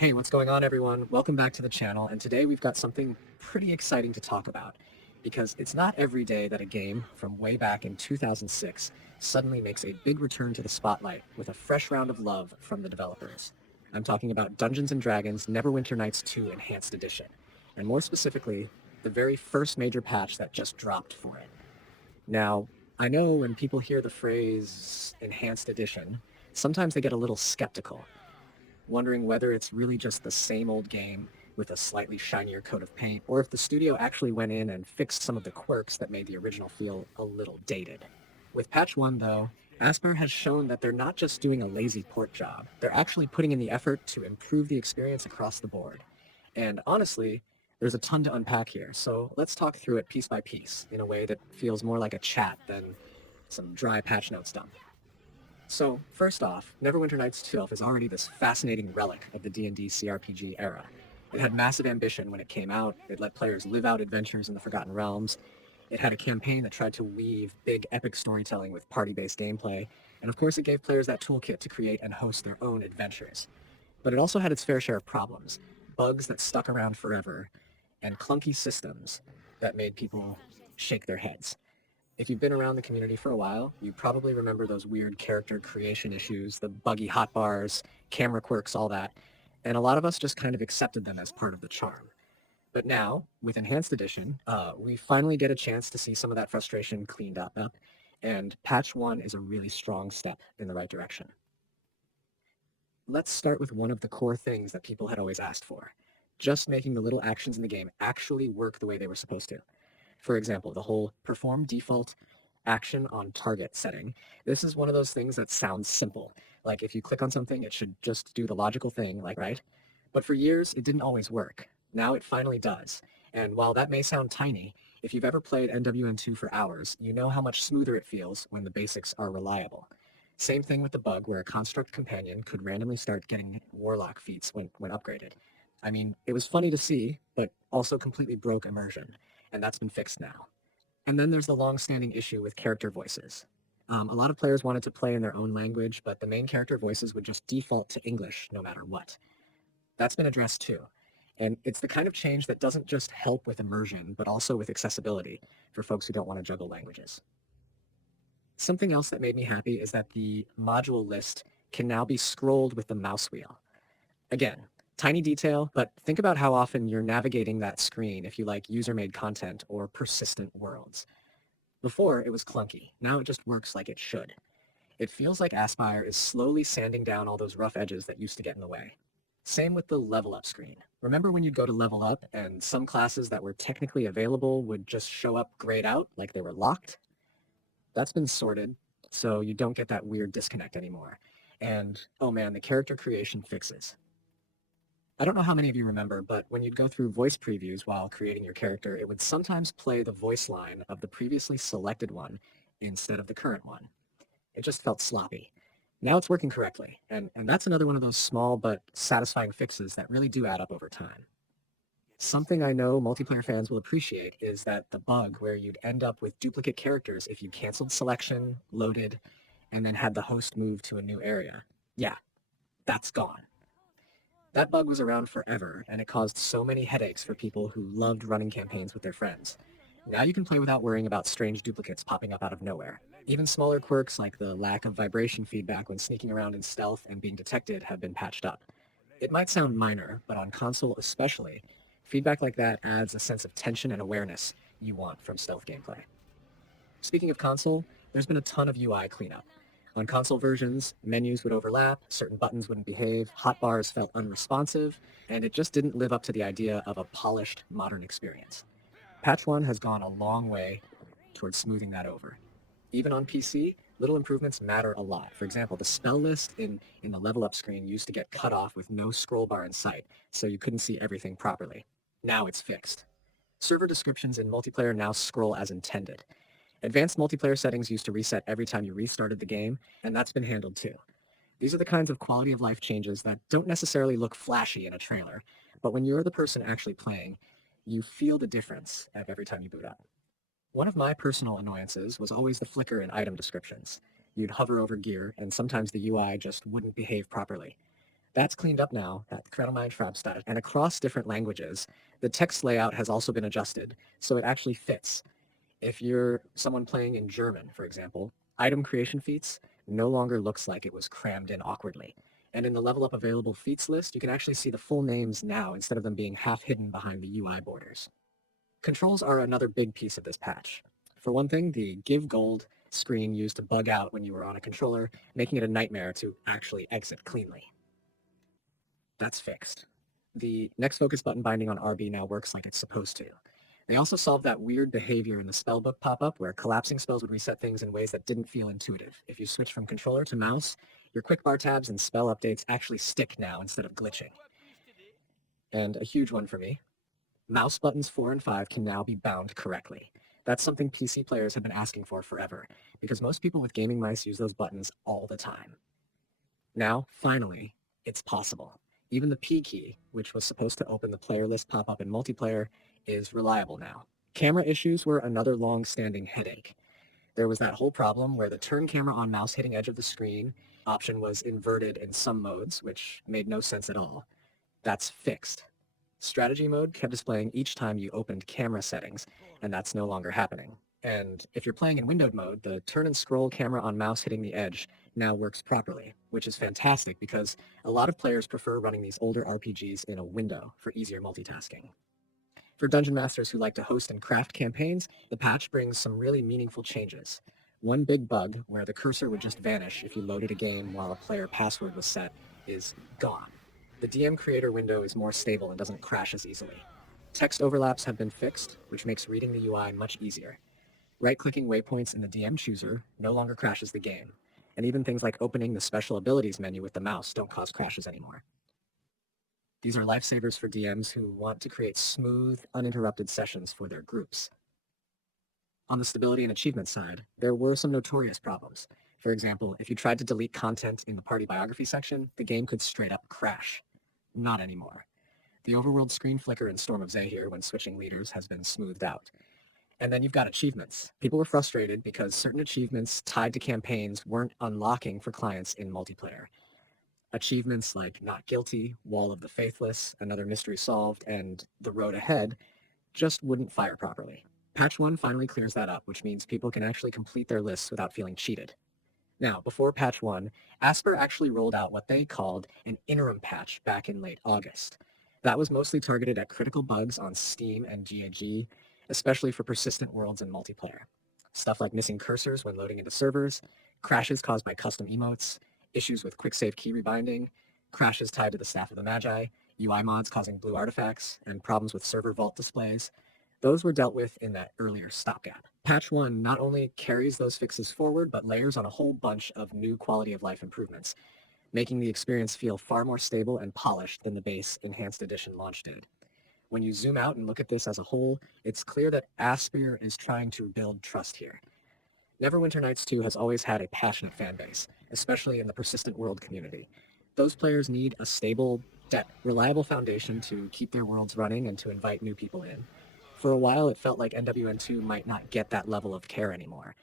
Hey, what's going on, everyone? Welcome back to the channel, and today we've got something pretty exciting to talk about, because it's not every day that a game from way back in 2006 suddenly makes a big return to the spotlight with a fresh round of love from the developers. I'm talking about Dungeons & Dragons Neverwinter Nights 2 Enhanced Edition, and more specifically, the very first major patch that just dropped for it. Now, I know when people hear the phrase Enhanced Edition, sometimes they get a little skeptical, wondering whether it's really just the same old game with a slightly shinier coat of paint, or if the studio actually went in and fixed some of the quirks that made the original feel a little dated. With patch 1, though, Aspyr has shown that they're not just doing a lazy port job, they're actually putting in the effort to improve the experience across the board. And honestly, there's a ton to unpack here, so let's talk through it piece by piece in a way that feels more like a chat than some dry patch notes dump. So, first off, Neverwinter Nights 2 is already this fascinating relic of the D&D CRPG era. It had massive ambition when it came out, it let players live out adventures in the Forgotten Realms, it had a campaign that tried to weave big epic storytelling with party-based gameplay, and of course it gave players that toolkit to create and host their own adventures. But it also had its fair share of problems, bugs that stuck around forever, and clunky systems that made people shake their heads. If you've been around the community for a while, you probably remember those weird character creation issues, the buggy hotbars, camera quirks, all that. And a lot of us just kind of accepted them as part of the charm. But now, with Enhanced Edition, we finally get a chance to see some of that frustration cleaned up, and patch 1 is a really strong step in the right direction. Let's start with one of the core things that people had always asked for, just making the little actions in the game actually work the way they were supposed to. For example, the whole perform default action on target setting. This is one of those things that sounds simple. Like if you click on something, it should just do the logical thing, like, right? But for years, it didn't always work. Now it finally does. And while that may sound tiny, if you've ever played NWN2 for hours, you know how much smoother it feels when the basics are reliable. Same thing with the bug where a construct companion could randomly start getting warlock feats when upgraded. I mean, it was funny to see, but also completely broke immersion, and that's been fixed now. And then there's the long-standing issue with character voices. A lot of players wanted to play in their own language, but the main character voices would just default to English no matter what. That's been addressed too. And it's the kind of change that doesn't just help with immersion, but also with accessibility for folks who don't want to juggle languages. Something else that made me happy is that the module list can now be scrolled with the mouse wheel. Again, tiny detail, but think about how often you're navigating that screen if you like user-made content or persistent worlds. Before, it was clunky. Now it just works like it should. It feels like Aspyr is slowly sanding down all those rough edges that used to get in the way. Same with the level up screen. Remember when you'd go to level up and some classes that were technically available would just show up grayed out like they were locked? That's been sorted, so you don't get that weird disconnect anymore. And, oh man, the character creation fixes. I don't know how many of you remember, but when you'd go through voice previews while creating your character, it would sometimes play the voice line of the previously selected one instead of the current one. It just felt sloppy. Now it's working correctly, and that's another one of those small but satisfying fixes that really do add up over time. Something I know multiplayer fans will appreciate is that the bug where you'd end up with duplicate characters if you canceled selection, loaded, and then had the host move to a new area. Yeah, that's gone. That bug was around forever, and it caused so many headaches for people who loved running campaigns with their friends. Now you can play without worrying about strange duplicates popping up out of nowhere. Even smaller quirks like the lack of vibration feedback when sneaking around in stealth and being detected have been patched up. It might sound minor, but on console especially, feedback like that adds a sense of tension and awareness you want from stealth gameplay. Speaking of console, there's been a ton of UI cleanup. On console versions, menus would overlap, certain buttons wouldn't behave, hotbars felt unresponsive, and it just didn't live up to the idea of a polished, modern experience. Patch 1 has gone a long way towards smoothing that over. Even on PC, little improvements matter a lot. For example, the spell list in the level up screen used to get cut off with no scroll bar in sight, so you couldn't see everything properly. Now it's fixed. Server descriptions in multiplayer now scroll as intended. Advanced multiplayer settings used to reset every time you restarted the game, and that's been handled too. These are the kinds of quality of life changes that don't necessarily look flashy in a trailer, but when you're the person actually playing, you feel the difference every time you boot up. One of my personal annoyances was always the flicker in item descriptions. You'd hover over gear, and sometimes the UI just wouldn't behave properly. That's cleaned up now, that Kredelmine Frabstadt, and across different languages, the text layout has also been adjusted, so it actually fits. If you're someone playing in German, for example, item creation feats no longer looks like it was crammed in awkwardly. And in the level up available feats list, you can actually see the full names now instead of them being half hidden behind the UI borders. Controls are another big piece of this patch. For one thing, the give gold screen used to bug out when you were on a controller, making it a nightmare to actually exit cleanly. That's fixed. The next focus button binding on RB now works like it's supposed to. They also solved that weird behavior in the spellbook pop-up where collapsing spells would reset things in ways that didn't feel intuitive. If you switch from controller to mouse, your quick bar tabs and spell updates actually stick now instead of glitching. And a huge one for me, mouse buttons 4 and 5 can now be bound correctly. That's something PC players have been asking for forever, because most people with gaming mice use those buttons all the time. Now, finally, it's possible. Even the P key, which was supposed to open the player list pop-up in multiplayer, is reliable now. Camera issues were another long-standing headache. There was that whole problem where the turn camera on mouse hitting edge of the screen option was inverted in some modes, which made no sense at all. That's fixed. Strategy mode kept displaying each time you opened camera settings, and that's no longer happening. And if you're playing in windowed mode, the turn and scroll camera on mouse hitting the edge now works properly, which is fantastic because a lot of players prefer running these older RPGs in a window for easier multitasking. For dungeon masters who like to host and craft campaigns, the patch brings some really meaningful changes. One big bug, where the cursor would just vanish if you loaded a game while a player password was set, is gone. The DM creator window is more stable and doesn't crash as easily. Text overlaps have been fixed, which makes reading the UI much easier. Right-clicking waypoints in the DM chooser no longer crashes the game, and even things like opening the special abilities menu with the mouse don't cause crashes anymore. These are lifesavers for DMs who want to create smooth, uninterrupted sessions for their groups. On the stability and achievement side, there were some notorious problems. For example, if you tried to delete content in the party biography section, the game could straight up crash. Not anymore. The overworld screen flicker in Storm of Zahir when switching leaders has been smoothed out. And then you've got achievements. People were frustrated because certain achievements tied to campaigns weren't unlocking for clients in multiplayer. Achievements like Not Guilty, Wall of the Faithless, Another Mystery Solved, and The Road Ahead just wouldn't fire properly. Patch 1 finally clears that up, which means people can actually complete their lists without feeling cheated. Now, before Patch 1, Asper actually rolled out what they called an interim patch back in late August. That was mostly targeted at critical bugs on Steam and GAG, especially for persistent worlds and multiplayer. Stuff like missing cursors when loading into servers, crashes caused by custom emotes, issues with quick-save key rebinding, crashes tied to the Staff of the Magi, UI mods causing blue artifacts, and problems with server vault displays. Those were dealt with in that earlier stopgap. Patch 1 not only carries those fixes forward, but layers on a whole bunch of new quality of life improvements, making the experience feel far more stable and polished than the base Enhanced Edition launch did. When you zoom out and look at this as a whole, it's clear that Asper is trying to build trust here. Neverwinter Nights 2 has always had a passionate fan base, especially in the persistent world community. Those players need a stable, reliable foundation to keep their worlds running and to invite new people in. For a while, it felt like NWN2 might not get that level of care anymore.